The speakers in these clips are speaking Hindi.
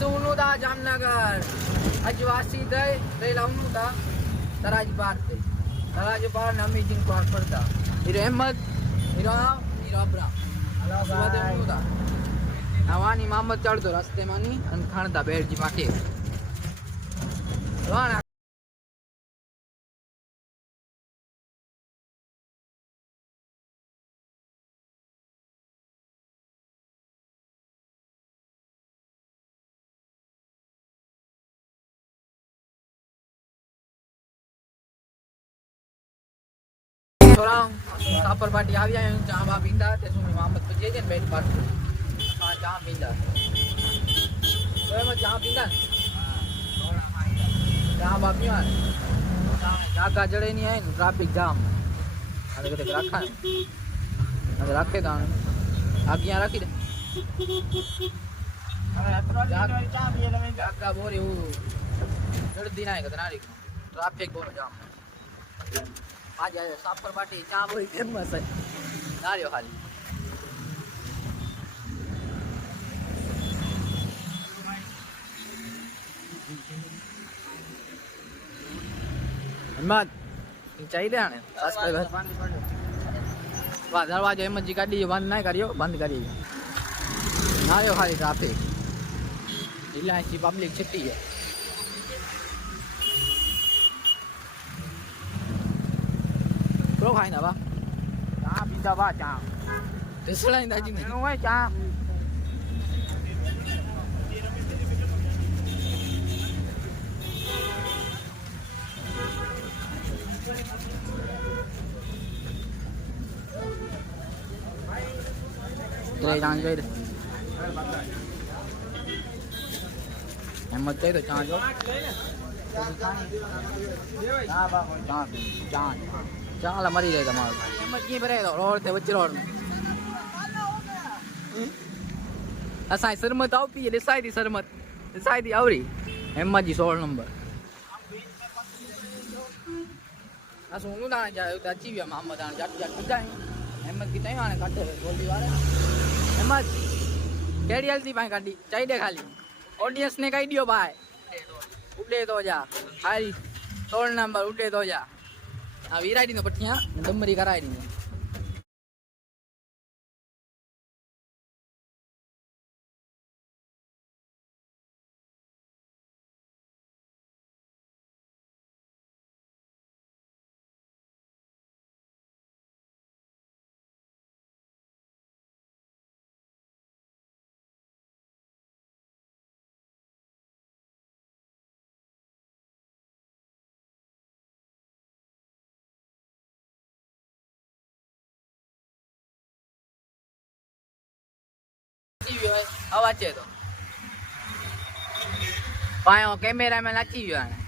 सोनू था जामनगर आज वासी दे रे लाउनु था तराज पार नामी जिन पार पड़ता हीरो अहमद हीरो अब्रा सुवादे था नवानी मोहम्मद चढ़तो रस्ते मानी अन खाणता बेरजी माटे वाना सापर पार्टी आ गया जहां बा पींदा ते सुनी मोहम्मद पे जे बैठ पाट हां जहां पींदा तो मैं जहां पींदा जहां बा पिया जागा जड़े नहीं है ट्रैफिक जाम अरे कते रखा अरे रखे दा आगियां रखी दे अरे चा पिए ले जागा बोरे वो जड़ दिन आए कतना रे ट्रैफिक बोरो जाम आज सापर पार्टी चा बोई फेमस है नारियो खाली हिम्मत चाहिए आने वाह दरवाजा हिम्मत जी काटी बंद नहीं करियो बंद करिए नारियो खाली ट्रैफिक इलायची पब्लिक छिट्टी है Bro hai nào ba? Cha pizza ba cha. Thế sao lại đây chứ này? Không phải cha. Đây đang chơi đây. Em mất chơi rồi cha chứ. Cha. ચાલ મરી જાય તમારું એમ જ ક્યાં ભરે તો રોડ તે વચ્ચે રોડ અસાય સરમત આવતી એટલે સાઈડી સરમત સાઈડી આવરી હેમજી 16 નંબર આ સોનું ના જાય દાચી વ્યા મોહમ્મદ આને જાટ જાટ જાય હેમત કી તઈ આને કાઢે ગોલી વાળે હેમત કેડીએલ થી ભાઈ કાઢી ચાઈ દે ખાલી ઓડિયન્સ ને કહી દિયો ભાઈ ઉડે તો જા હારી 16 નંબર ઉડે તો જા આ વીરાડી નો પઠિયા ડમરી કરાઈ દી आवाज है तो पायो कैमरा में लाची हुआ है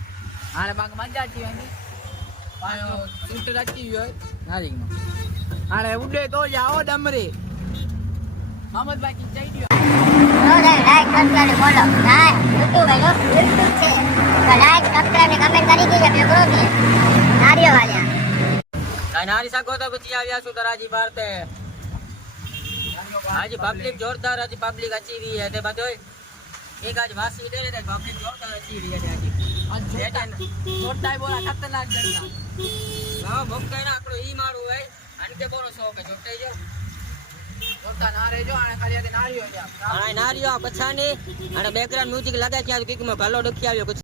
आने बाग मजा आती है पायो शूट लाची हुआ है नारिंग नो आने उड़े तो जाओ डमरे मोहम्मद भाई की चाहिए नो लाइक सब्सक्राइब फॉलो हां YouTube है लो YouTube से तो लाइक सब्सक्राइब कमेंट करी के अपने ग्रुप में नारियो वाले नारी सा को तो बची आव्या सुतराजी भारते आज पब्लिक जोरदार आज पब्लिक अच्छी रही है ते बतोय एक आज वासी दे रे पब्लिक जोरदार अच्छी रही है आज छोटा बोला खतरनाक जगह ना भोंके ना आकड़ो ई मारू है अनके बोरो शौक है छोटे जो छोटा ना रे जो आने खाली आते नारियो जा हां नारियो पछाने અને બેકગ્રાઉન્ડ મ્યુઝિક લગાય ત્યાં કીક માં ભલો ડખી આવ્યો कुछ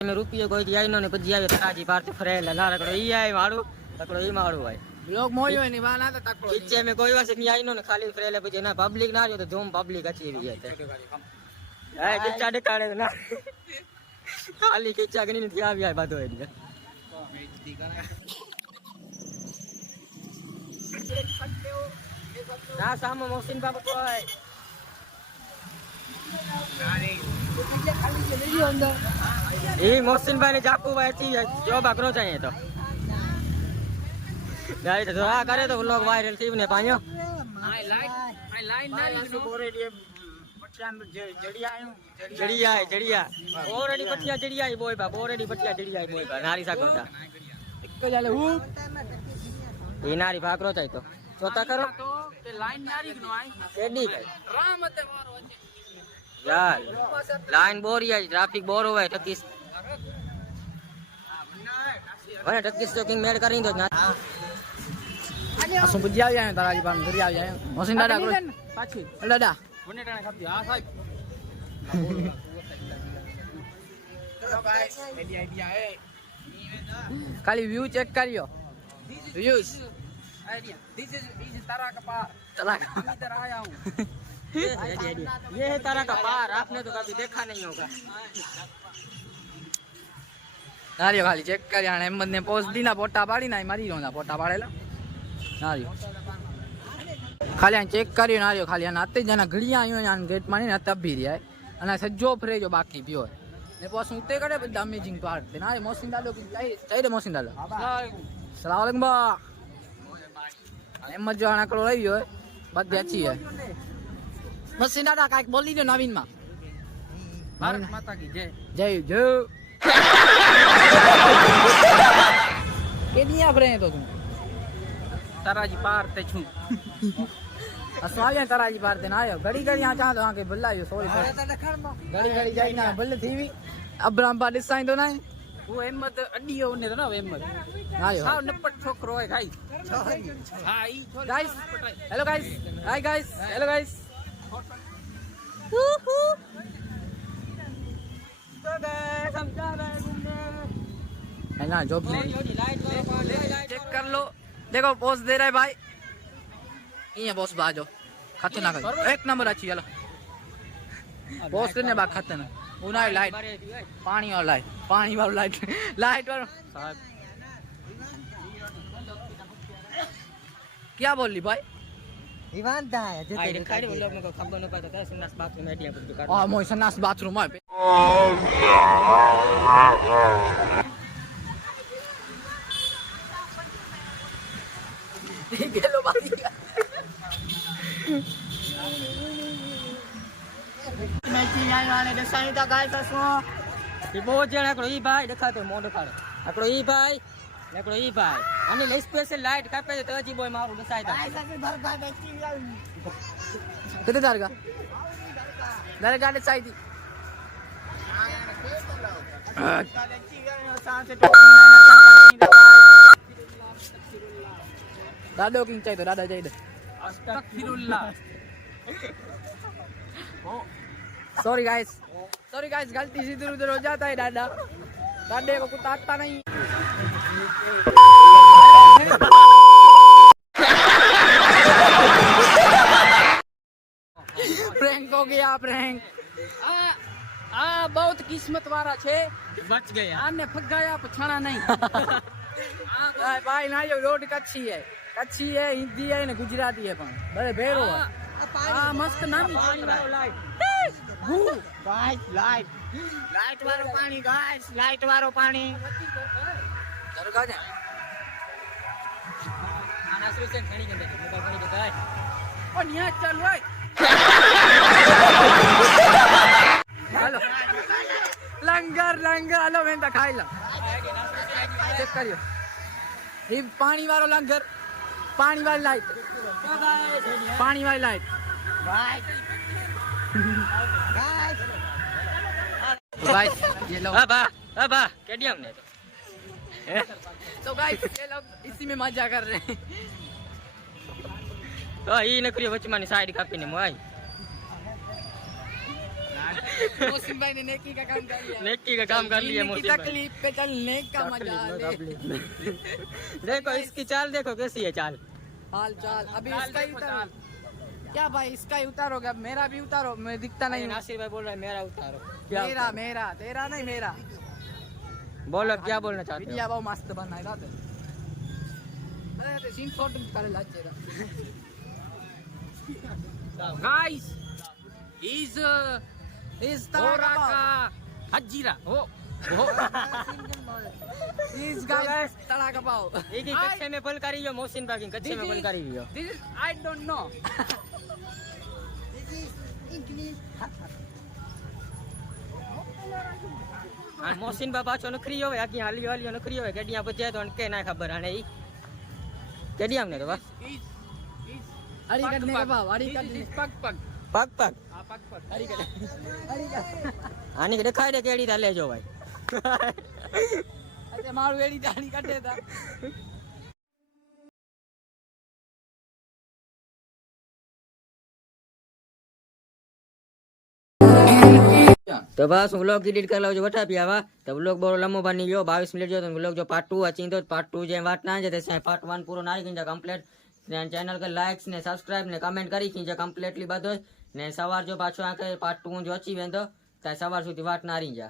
में रुपये कोई दिया इन्होंने पजी आवे तराजी पार ते फरे ला रकड़ो ई आए मारू तकड़ो ई मारू भाई लोग मोयो नहीं वाला तो तकड़ो पीछे में कोई वैसे नहीं आई इन्होंने खाली फरे ले पजी ना पब्लिक ना जो तो धूम पब्लिक अच्छी रही है એ કિચ્ચા દેખાડે ના ખાલી કિચ્ચા ગણી નથી આવ્યા બધો એટલે ના સામો મોહસિન બાબુ કોઈ એ મોહસિનભાઈ ને જાકુભાઈ થી જો બકરો चाहिए तो नहीं तो आ करे तो लोग वायरल थी ने पायो लाइन जड़िया ऑलरेडी पटिया जड़िया बोय बा ऑलरेडी पटिया जड़िया बोय बा नारी साकोता एक जाले हूं ये नारी भागरो चाहिए तो चोता करो तो ते लाइन नारी नो आई केडी राम ते मारो यार लाइन बोर है ट्रैफिक बोर होवे टकीस वने टकीस चोकिंग मेड करी दो ना असु बुझी आ जाए ताराजी पान घरी आ जाए मोसिन दादा करो पाછી દાદા કોને ટાણે ખાપી હા સાહેબ ચલો ગાઈસ એડી આઈડિયા હે ખાલી વ્યૂ ચેક કર્યો व्यूज आइडिया दिस इज तारा का पार चला हम इधर आया हूं ये है तारा का पार आपने तो कभी देखा नहीं होगा नारियो खाली चेक कर यार अहमद ने पोस्ट दी ना फोटा पाड़ी ना मारी रोना फोटा पाड़ेला नारियो खाली चेक करियो नारियो खाली आते जना घड़िया आयो यान गेट मानी ना तब भी रिया અને સજ્જો ફ્રેજો બાકી પ્યોર ને પાસ ઉતે કરે બધા અમેઝિંગ પાર્ટ તે ના મોસિન દાદો કે ચાઈ દે મોસિન દાદો अस्सलाम वालेकुम बा એમ જ આણકડો લઈ ગયો બધી अच्छी है મોસિન દાદા કાઈક બોલી દો નવીન માં ભારત માતા કી જય જય જય કેડિયા ફરે તો તું તારાજી પાર તે છું असवाले ताराजी पार ते ना आयो घड़ी घड़ी आ चाह तो के बुलायो सॉरी घड़ी घड़ी जाई ना बुल थीवी अब्राम बा दिसाई तो ना वो अहमद अडियो ने तो ना अहमद आयो हां नपट छोकरो है भाई हां ई guys hello guys hi guys hello guys तो गाइस हम जा रहे हैं घूमने है ना जॉब चेक कर लो देखो पोस्ट दे रहा है भाई ये बॉस बाजो खतरनाक एक नंबर अच्छी चलो बॉस ने बा खतरनाक उना लाइट पानी और लाइट पानी वाला लाइट लाइट वाला साहब क्या बोल ली भाई ईवानदा है जो तेरे खाड़ी लोग को खबर न पता था सन्नास बाथरूम में एटीएम पर हां मोय सन्नास बाथरूम में गेलो भाई मैची आई वाले दसाई ता गाइस असो ये बहुत जणा को ई भाई देखा तो मों देखाड़ो एकड़ो ई भाई एकड़ो ई भाई अनि ले स्पेशल लाइट कापे तो जी बोय मारो दसाई ता गाइस से भर भाई बेची कितने दरगा दसाई थी दादो किंग चाहिए तो दादा चाहिए अस्तगफिरुल्लाह सॉरी गाइस गलती से इधर उधर हो जाता है दादा दादे को कुछ आता नहीं प्रैंक हो गया प्रैंक आ बहुत किस्मत वाला छे बच गया आने फगाया पछाना नहीं भाई ना यो रोड कच्ची है हिंदी है ने गुजराती है पण बड़े भेड़ो है आ मस्त नाम लाइट लाइट वारो पानी गाइस लाइट वारो पानी जरूर का जाए आना सुसे खणी के मोबाइल खणी के गाय ओ निया चल ओए हेलो लंगर हेलो मैं तो खाई ला चेक करियो ये पानी वारो लंगर पानी वाली लाइट गाइस ये लो अब केडियम ने तो गाइस ये लोग इसी में मजा कर रहे हैं तो ई नकरी वचमानी साइड कापी ने मोई मोहसिन भाई ने नेकी का काम कर लिया मोहसिन भाई तकलीफ पे चलने का मजा ले देखो इसकी चाल देखो कैसी है चाल हाल चाल अभी इसका ही था क्या भाई इसका ही उतारो, क्या मेरा भी उतारो, मैं दिखता नहीं हूँ। नासिर भाई बोल रहा है मेरा उतारो। मेरा मेरा तेरा नहीं मेरा। बोलो क्या बोलना चाहते वीडियो बहुत मस्त बनाए था। अरे ते सीन शॉट करे लाचे रा। गाइस इज तड़ा का हजीरा ओ इस गाइस तड़ा का पाव। एक ही कच्चे में बल करी हो मोहसिन बागी कच्चे में बल करी हो। This is I don't know. આ મોહસિન બા પાછો નખરી હોય આખી હાલી હાલી નખરી હોય કેડિયા બચે તો કે ના ખબર આને ઈ કેડિયા ને તો બસ हरी करने का पाव, हरी करने पग पग પગ પગ हां पग पग हरी कर हरी कर। આની કે દેખાય દે કેડી તા લેજો ભાઈ अरे मारू एडी दाढ़ी काटे था। तो बस व्लॉग एडिट कर लो जो बता पिया वा तो व्लॉग बोलो लंबो बनी गयो 22 मिनिट जो तो व्लॉग जो पार्ट 2 अची तो पार्ट 2 जे बात ना जे से पार्ट 1 पूरो नारी किंजा कंप्लीट ने चैनल के लाइक्स ने सब्सक्राइब ने कमेंट करी किंजा कंप्लीटली बदो ने सवार जो पाछो आके पार्ट 2 जो अची वेंदो त सवार सुधी वाट नारी जा।